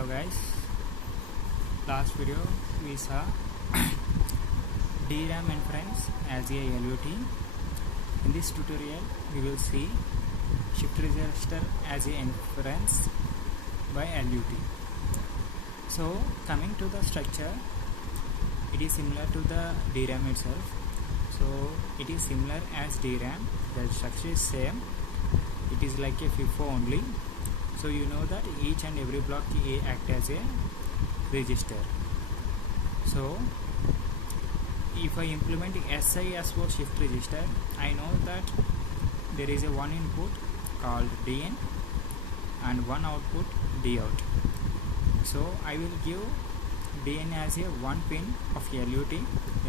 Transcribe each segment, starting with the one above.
Hello guys, last video we saw DRAM inference as a LUT. In this tutorial we will see shift register as a inference by LUT. So coming to the structure, it is similar to the DRAM itself. So it is similar as DRAM, the structure is same, it is like a FIFO only. So you know that each and every block act as a register. So if I implement SISO shift register, I know that there is a one input called DN and one output DOut. So I will give DN as a one pin of LUT,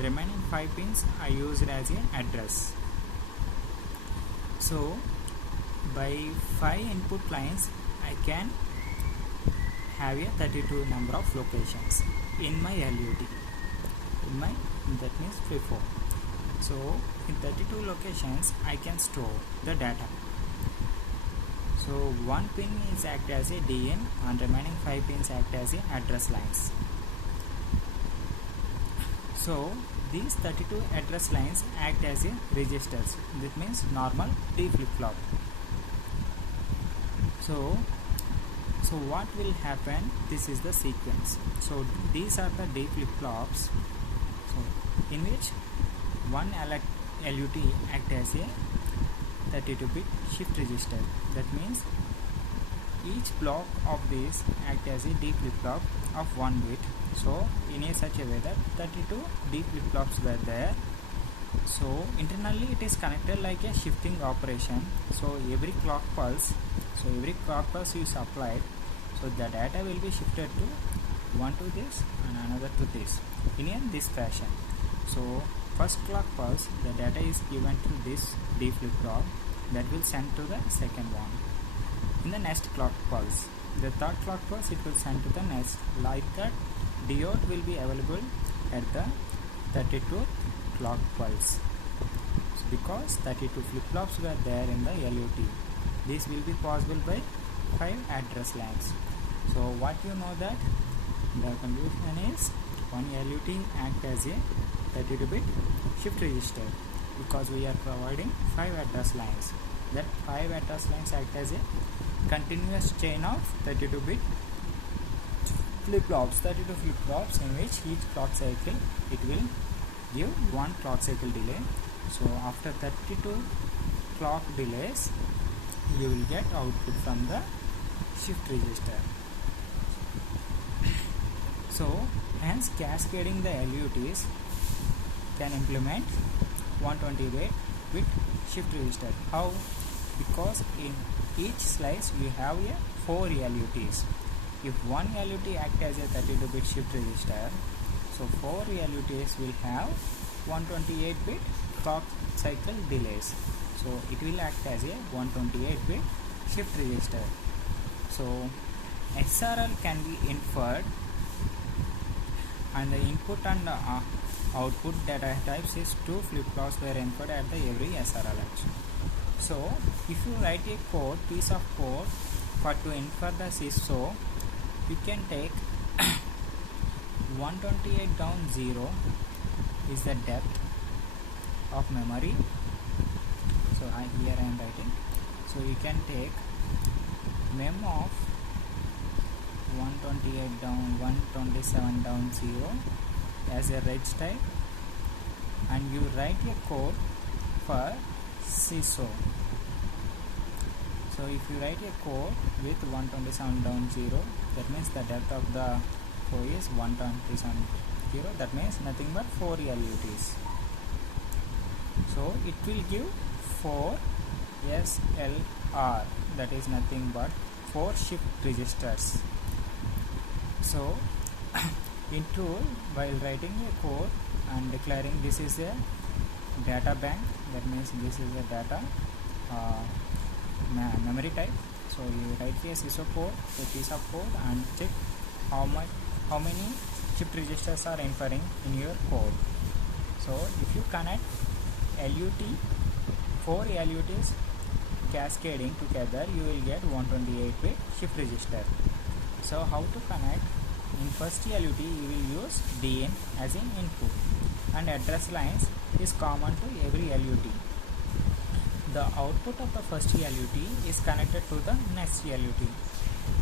remaining 5 pins I used as a address. So by 5 input lines I can have a 32 number of locations in my LUT, that means FIFO. So in 32 locations I can store the data. So one pin is act as a DN and remaining 5 pins act as a address lines. So these 32 address lines act as a registers, that means normal D flip-flop. So what will happen, this is the sequence. So these are the D flip-flops, so in which one LUT act as a 32-bit shift register. That means each block of this act as a D flip-flop of 1 bit. So in a such a way that 32 D flip-flops were there. So internally it is connected like a shifting operation. So every clock pulse is applied, so the data will be shifted to one to this and another to this in this fashion. So first clock pulse, the data is given to this D flip-flop, that will send to the second one. In the next clock pulse, the third clock pulse, it will send to the next. Like that, DOut will be available at the 32 clock pulse. So because 32 flip-flops were there in the LUT, this will be possible by 5 address lines. So what you know that the conclusion is one LUT act as a 32-bit shift register because we are providing 5 address lines. That 5 address lines act as a continuous chain of 32-bit flip-flops, 32 flip-flops in which each clock cycle it will give one clock cycle delay. So after 32 clock delays, you will get output from the shift register. So hence cascading the LUTs can implement 128-bit shift register. How? Because in each slice you have a 4 LUTs. If one LUT act as a 32-bit shift register, so 4 LUTs will have 128-bit clock cycle delays. So it will act as a 128-bit shift register. So SRL can be inferred, and the input and output data types is 2 flip-flops were inferred at the every SRL edge. So if you write a piece of code for to infer the SISO, you can take 128 down 0 is the depth of memory. So here I am writing. So you can take mem of 128 down 127 down 0 as a reg type, and you write a code for SISO. So if you write a code with 127 down 0, that means the depth of the core is 127 0, that means nothing but 4 LUTs. So it will give 4 SLR, that is nothing but 4 shift registers. So in tool, while writing a code and declaring this is a data bank, that means this is a data memory type. So you write a SISO code, a piece of code, and check how many shift registers are inferring in your code. So if you connect LUT, 4 LUTs cascading together, you will get 128-bit shift register. So how to connect? In first LUT you will use DN as an input, and address lines is common to every LUT. The output of the first LUT is connected to the next LUT,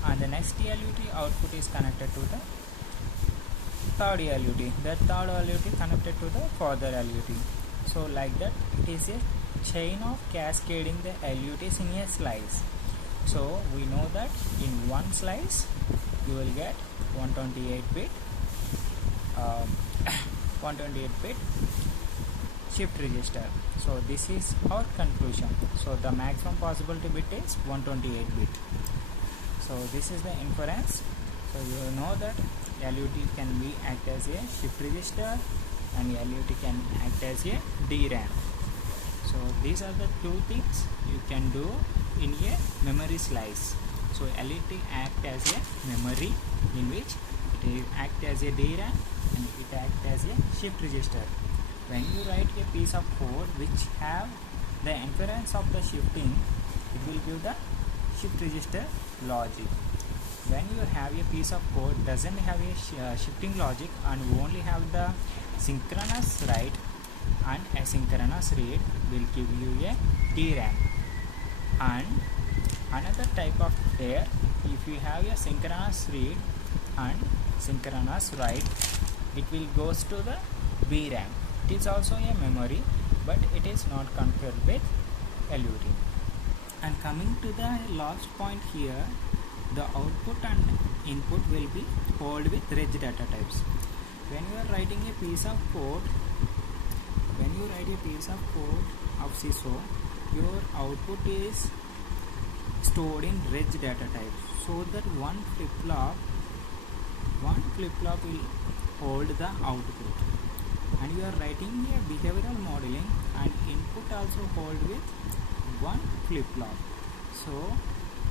and the next LUT output is connected to the third LUT. The third LUT connected to the further LUT. So like that, it is a chain of cascading the LUTs in a slice. So we know that in one slice you will get 128-bit 128-bit shift register. So this is our conclusion. So the maximum possibility bit is 128-bit. So this is the inference. So you know that LUT can be act as a shift register and LUT can act as a DRAM. So these are the two things you can do in a memory slice. So LUT act as a memory in which it act as a DRAM and it act as a shift register. When you write a piece of code which have the inference of the shifting, it will give the shift register logic. When you have a piece of code doesn't have a shifting logic and only have the synchronous write and asynchronous read, will give you a DRAM. And another type of pair, if you have a synchronous read and synchronous write, it will goes to the VRAM. It is also a memory, but it is not compared with LUT. And coming to the last point here, the output and input will be held with reg data types. When you are writing a piece of code, of CISO, your output is stored in reg data types, so that one flip-flop will hold the output. And you are writing a behavioral modeling and input also hold with one flip-flop. So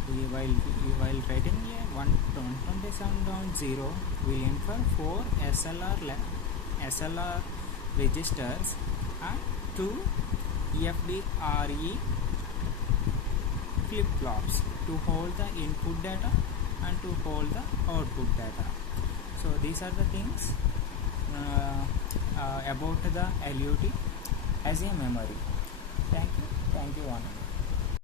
while writing a 127.0, we infer 4 SLR registers and 2 FDRE flip-flops to hold the input data and to hold the output data. So these are the things about the LUT as a memory. Thank you, Anand.